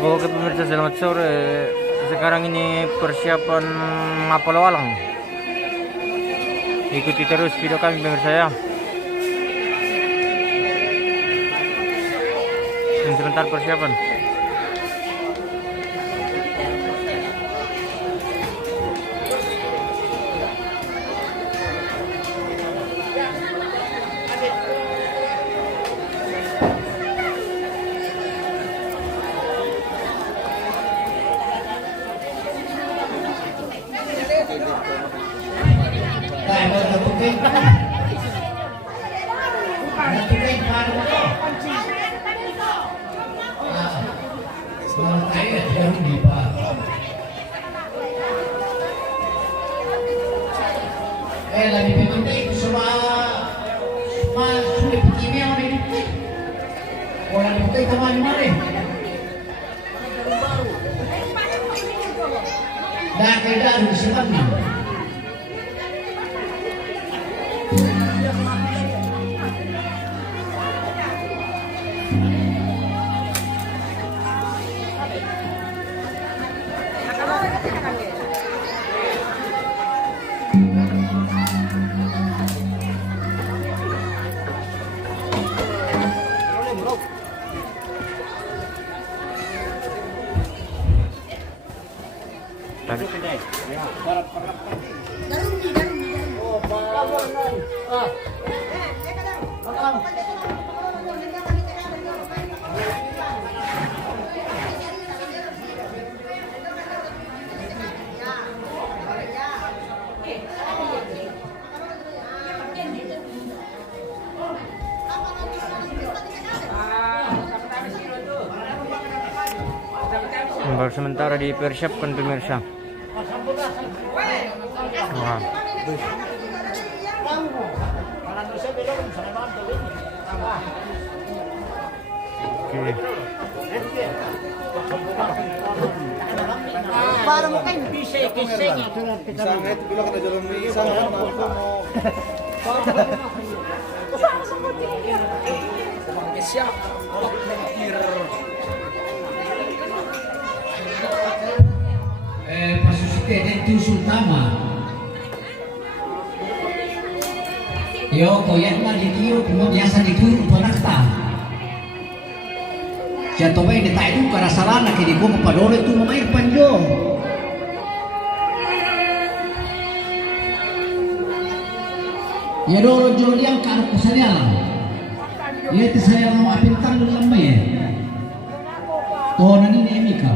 Oke pemirsa, selamat sore. Sekarang ini persiapan mapel walang. Ikuti terus video kami pemirsa ya. Dan sebentar persiapan. Lagi penting semua sulit begini orang ini. Orang penting kemana-mana. Dan tidak harus sebenarnya. Baru sementara dipersiapkan pemirsa. Wah. Oke. Para mo kayo bisay-kisay. Isang ito bilang kita jalan ni isang Pasusite itu sultama. Yo koyak na ditiyo kung biasa dituro po nakta. Siya to bay dita itu karasalan na kini ko mapadolo itu mamay panjo. Ya dolo joliang karo kusanya. Ya itu saya mau apintar dulu lambai. To nani ni emika.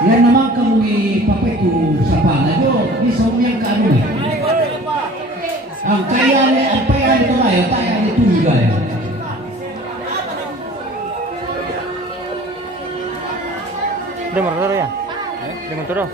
Yan naman kami papeku sa panago, di sa umiyang kami. Ang kaya ni, ang paya ni tumayo, kaya ni tunggay. Udah motor ya? Udah motor.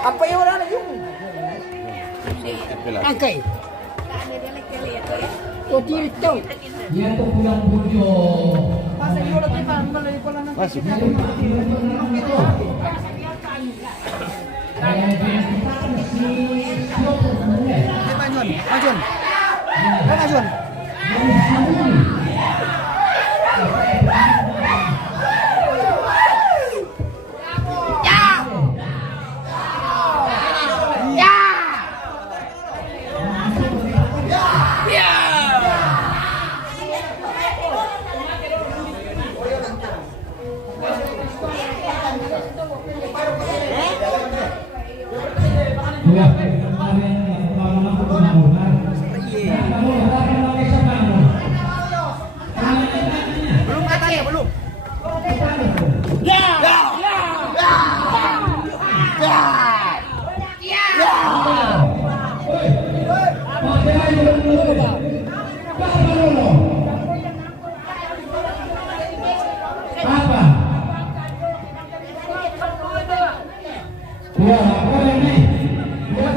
Apa yung wala na yung? Angkay. O tirit daw. Yan to pulang budyo. Pasa yung wala tayo pa, malay ko lang ng masih Ajun. Ajun. belum katanya belum. Ya, boleh nih. Ya,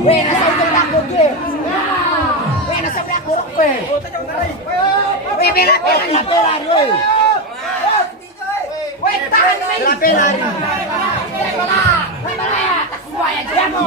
Weh, nasa udah takut ke? Weh, nasa belakang ke? Weh, bela, weh. Weh, tahan, weh. Bela. Tak kuat ya, jamu.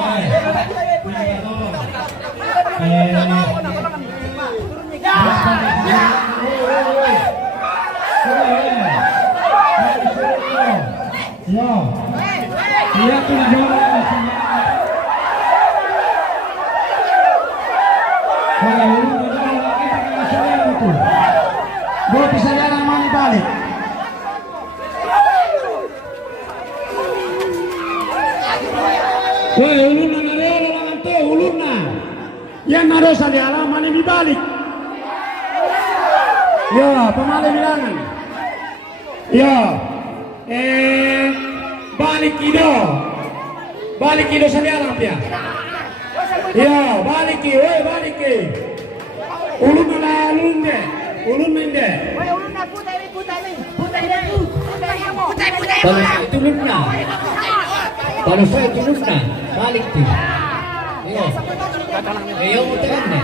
Gol bisa jalan mani balik. Woi, ulun na nare lang to, ulun na. Yan naro sa diala mani balik. Ya, pemali bilangan. Ya. Balik kido sa diala pia. Ya, balik ki. Ulun na ulun mende. Weh, ulun nak putai ni. Kalau saya turun na. Kalau saya turun na, balik ti. Yo. Yo mutekan na.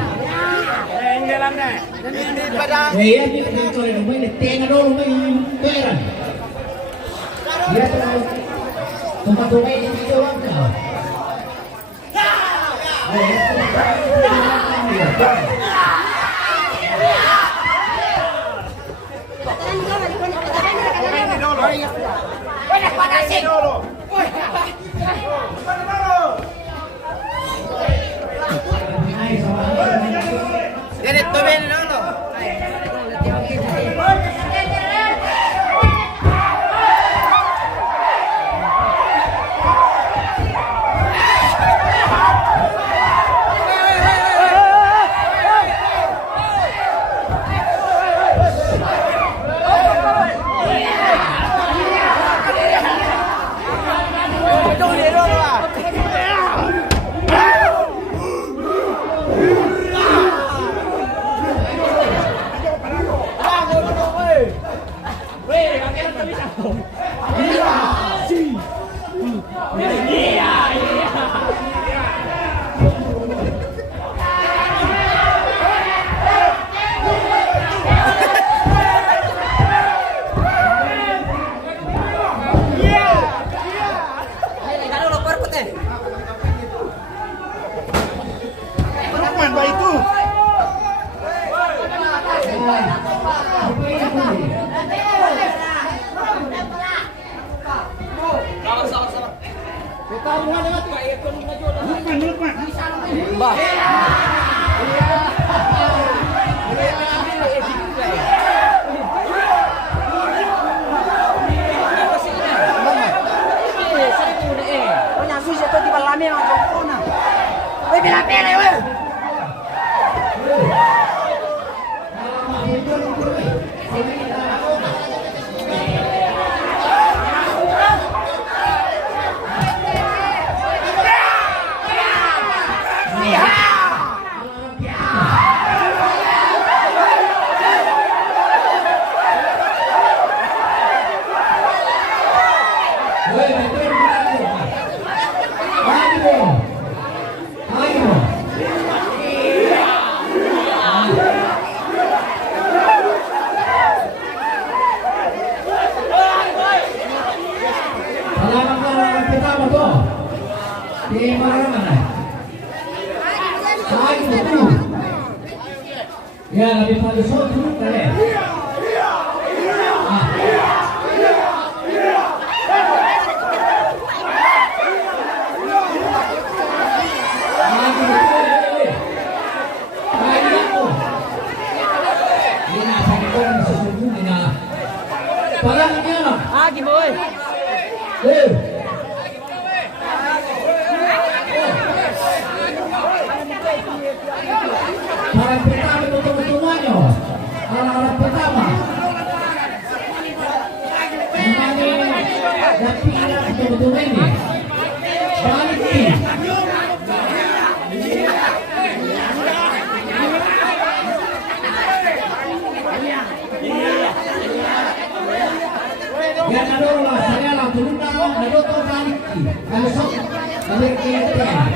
Iya ni dito rin may tenga do may pera. Ya tumatungay dito ang ka. Weh, panasin. Ganito ba yun, no? Ya, lebih pada turun kali. Lagi boy. Orang pertama betul-betulnya, orang pertama. Tapi betul-betul ini balik nih. Ya, kalau saya lah turun naluto balik. Alusok. Balik kayo ito yan.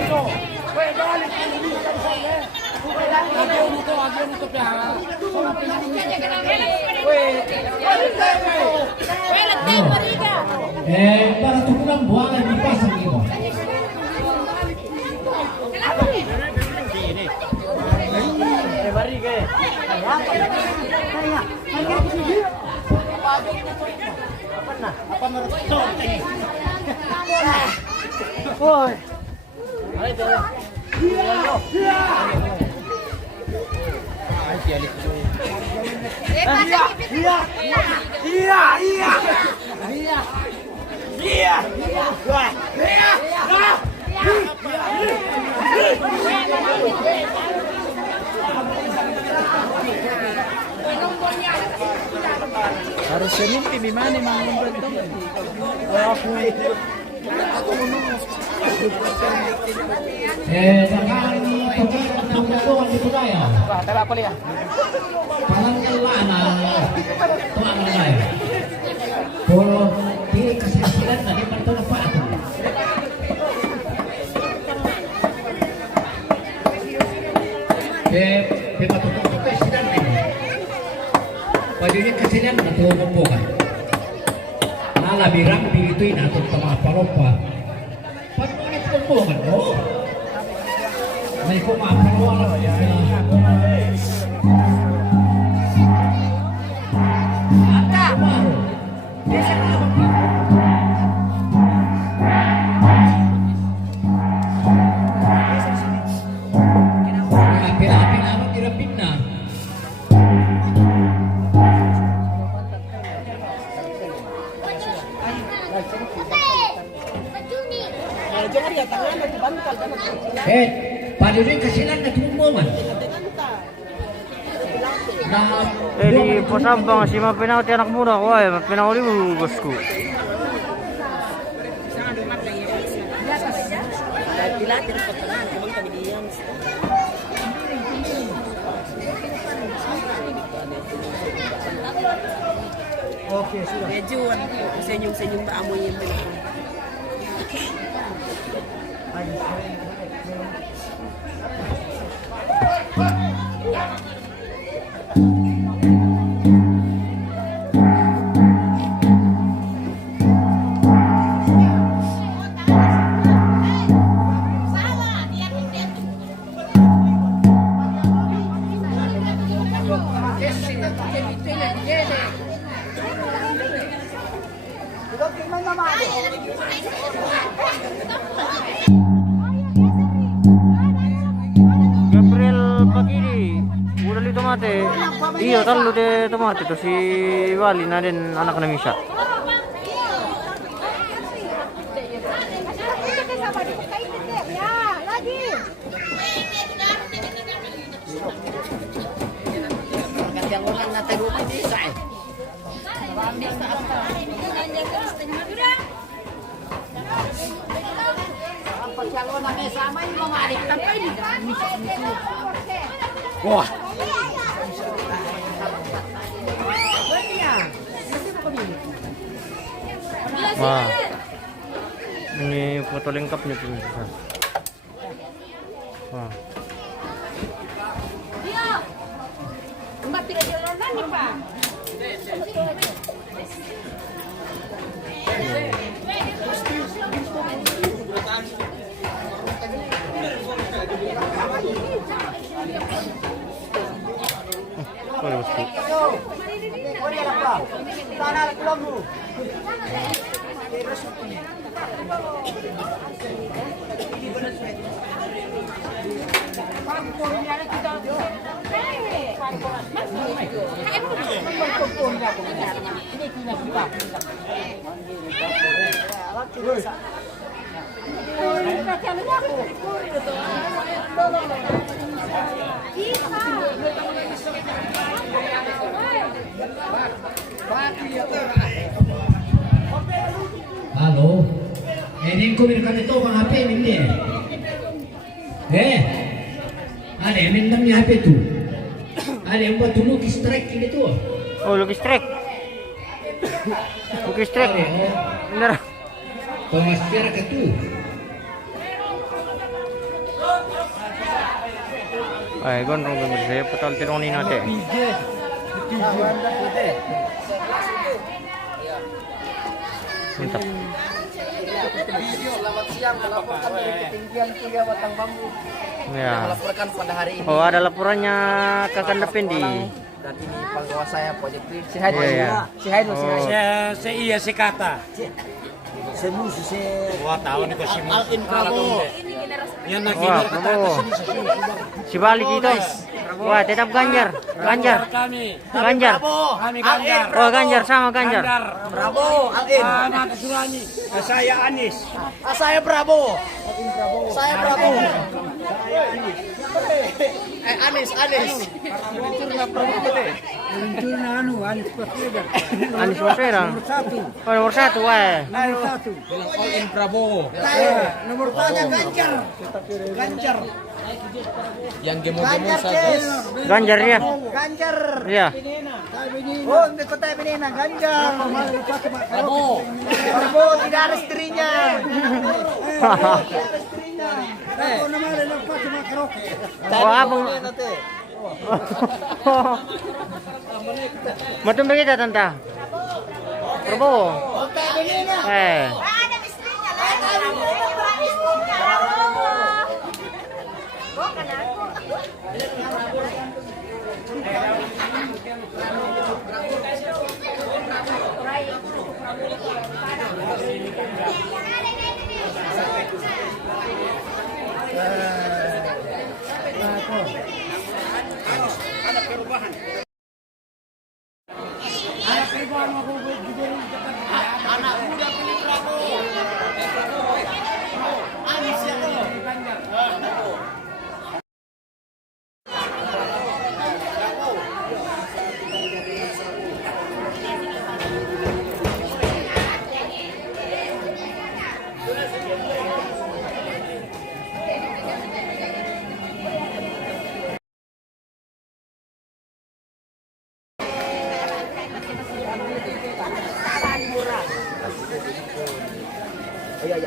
Para tukulang buwangan di pasang ito. Harus senin pimimani mga Sekarang pagkakas ng gagawin dito tayo. Tara ko liya. Parang kailangan na tuwang na tayo. Pero di kasasilan na di pa ito na pato. Patutok ko kayo silang na yun. Pwede yun kasilan na tuwang buka. Nalabirang bilito'y natin sa mga paropa. Pag-ulit ko bukan mo. May kumapagawa na yan. Ata! Desa ka naman ba? Pinapin-apin dirapin na. Padurin kasilan na tumumongan. Di pasambang si mapinauti anak muda ko ay mapinauli mo bosku. Okay, sudah. Medyo senyum-senyum ba amoy yung Gabriel Pagiri, udah li tomate. Iya, talo de tomate to si Wali na din anak na Misha. yang ulang na tayo pa di sa eh. Pagkalo na may sama yung mga adik tampay ni wah. Wah. Ini foto lengkapnya tuh. Wah. Mbak tidak jalan nih, Pak. Oh, bosku. Halo. Ini ko binigyan ito mga HP hindi. Ada yang minumnya HP itu. Ada yang buat dulu strike ini tuh. Oh, lukis trek. Lukis trek. Bener. Pemaspira ka tu. Ay, gondrong gamit saya petal tironi nate. Mantap. Selamat siang, melaporkan dari ketinggian Kuliah Batang Bambu. Ya. Melaporkan pada hari ini. Oh, ada laporannya Kakak Dapendi. Dan ini penggawa saya positif. Si Haid, Iya, iya. si Haid, si Haid. Se iya se kata. Semusi se. Wah, tahu nih kok si Alin Prabowo. Yan Wah, naging Prabowo. Si balik itu. Wah, tetap Ganjar. Ganjar. kami. Ganjar. Kami Ganjar. Oh, Ganjar sama Ganjar. Prabowo, Alin. Anak Surani. Saya Anis. Saya Prabowo. Saya Prabowo. Anis. Muncul na ano, Anis Baswedan. Anies Baswedan. Satu. Oh, nomor 1, wah. Nomor satu. Alin Prabowo. Nomor satu Ganjar. Ganjar. Yang gemo-gemo saja. Ganjar ya. Ganjar. Iya. Oh, hindi ko tayo pinina. Ganjar. Prabowo. Prabowo, tidak ada istrinya. Ako naman ay nagpasa mga karaoke. Oh, abang. Matumba kita, Tanta. Prabowo. Eh. Ada istrinya lah. Bukan aku. Anak muda pilih Prabowo. Anis ya lo.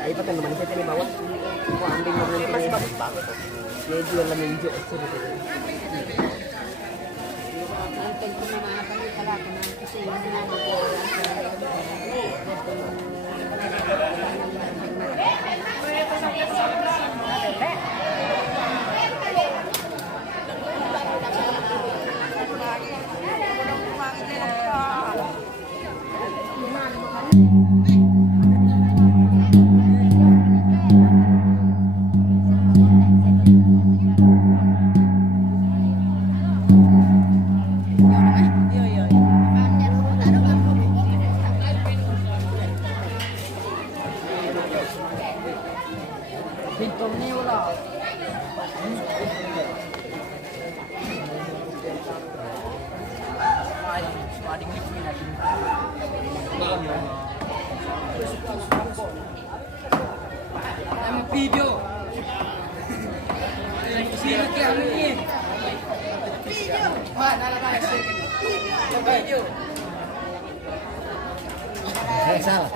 Ay, pa naman siya tinibawa. Kung ambing mo rin mas bagus. Medyo lang medyo. Antay ko na makakali pala ako na kasi yung sinabi ko. Video. Sino kaya ini? Video. Salah.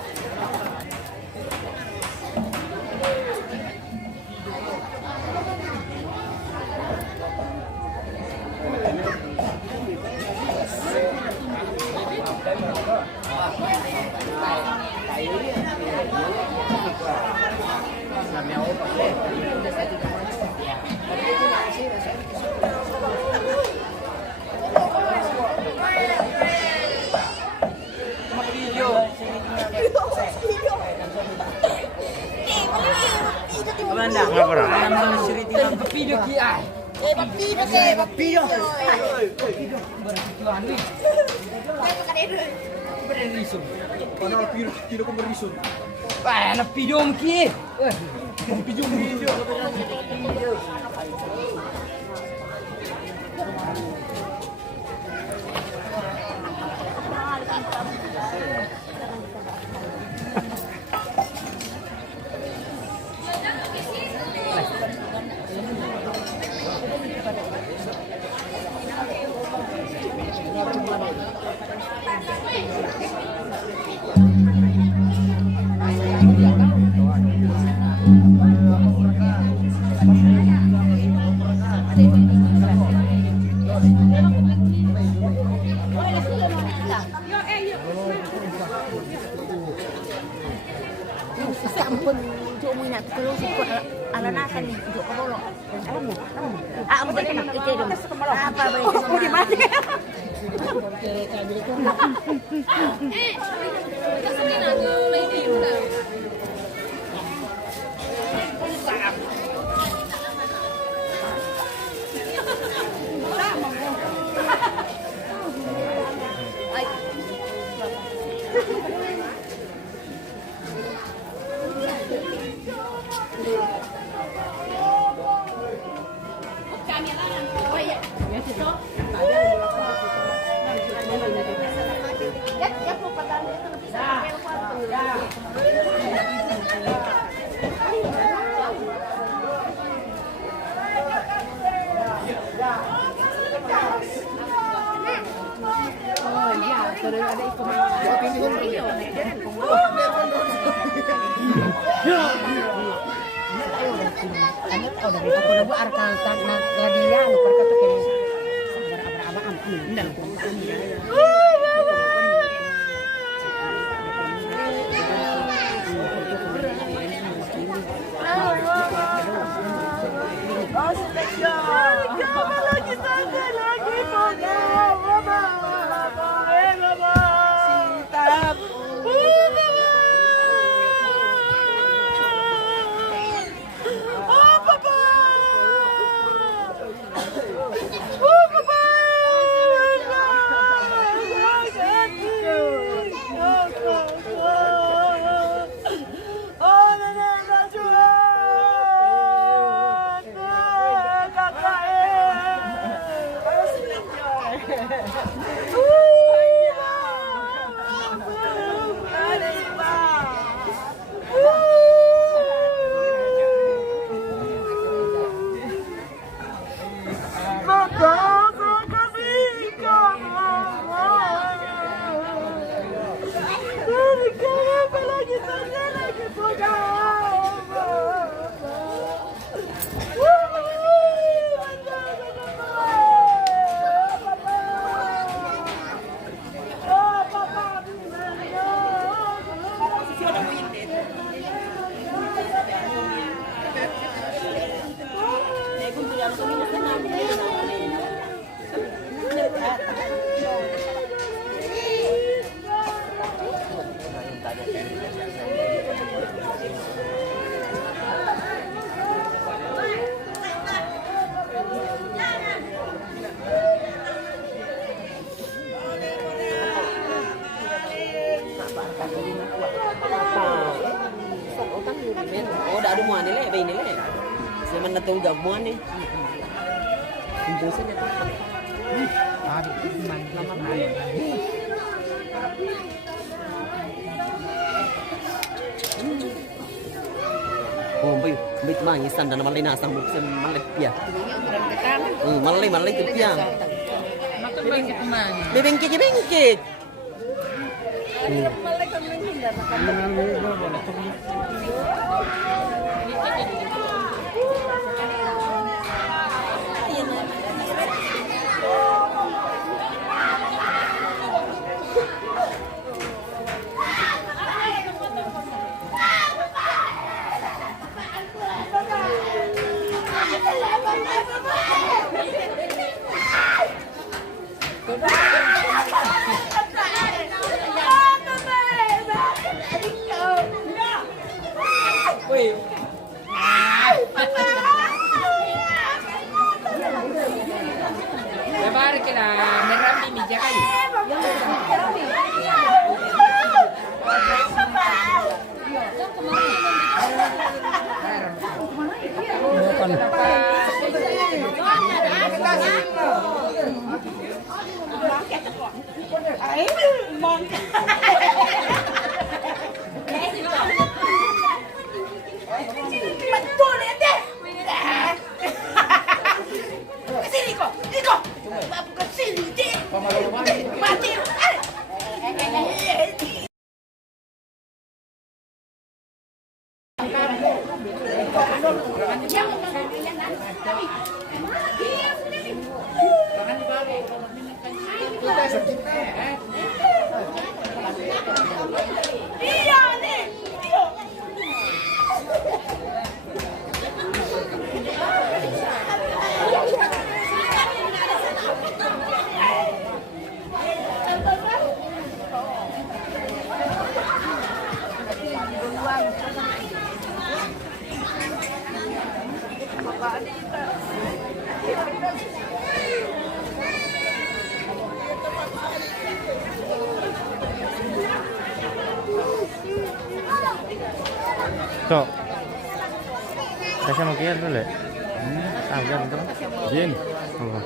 Video kia. Video. Wah, na video mo ki. Iya kan? pun untuk umum nak kalau sikut ala nakan untuk kebolo. Alam mo. Ah, mo din nak ite dong. Apa ba ito? Mo di mati. Ako na bu arkang na dia no perkato kene berapa-apa ndang Oh, dah ada muan ni leh, bayi ni leh. Zaman nak tahu jam muan ni. Itu saja tu. Oh, bayi tu mangi san dan malai nasa mungkin malai pia. Malai tu pia. Bengkit. Lebar que la merami mi jagai. So, kasih mau kian dulu ya? Jam itu. Jin. Oh.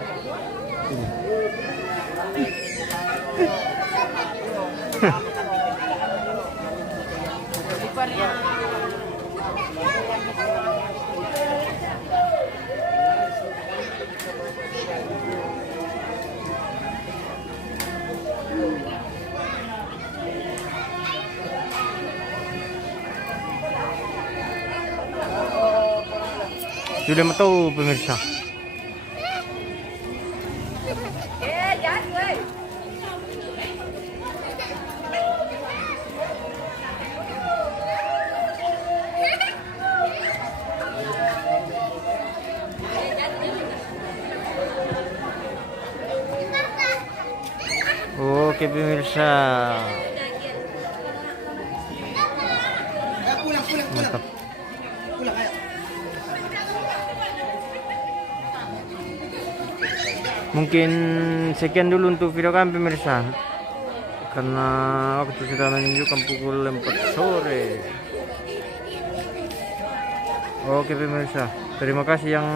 Sudah mau tahu pemirsa. Oke pemirsa. Mantap. Mungkin sekian dulu untuk video kami pemirsa, karena waktu sudah menunjukkan pukul 4 sore. Oke pemirsa, terima kasih yang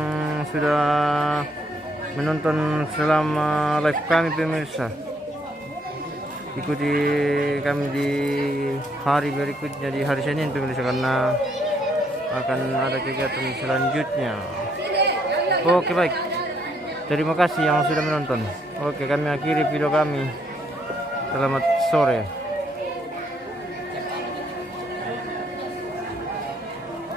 sudah menonton selama live kami pemirsa. Ikuti kami di hari berikutnya, di hari Senin pemirsa, karena akan ada kegiatan selanjutnya. Oke baik. Terima kasih yang sudah menonton. Oke, kami akhiri video kami. Selamat sore.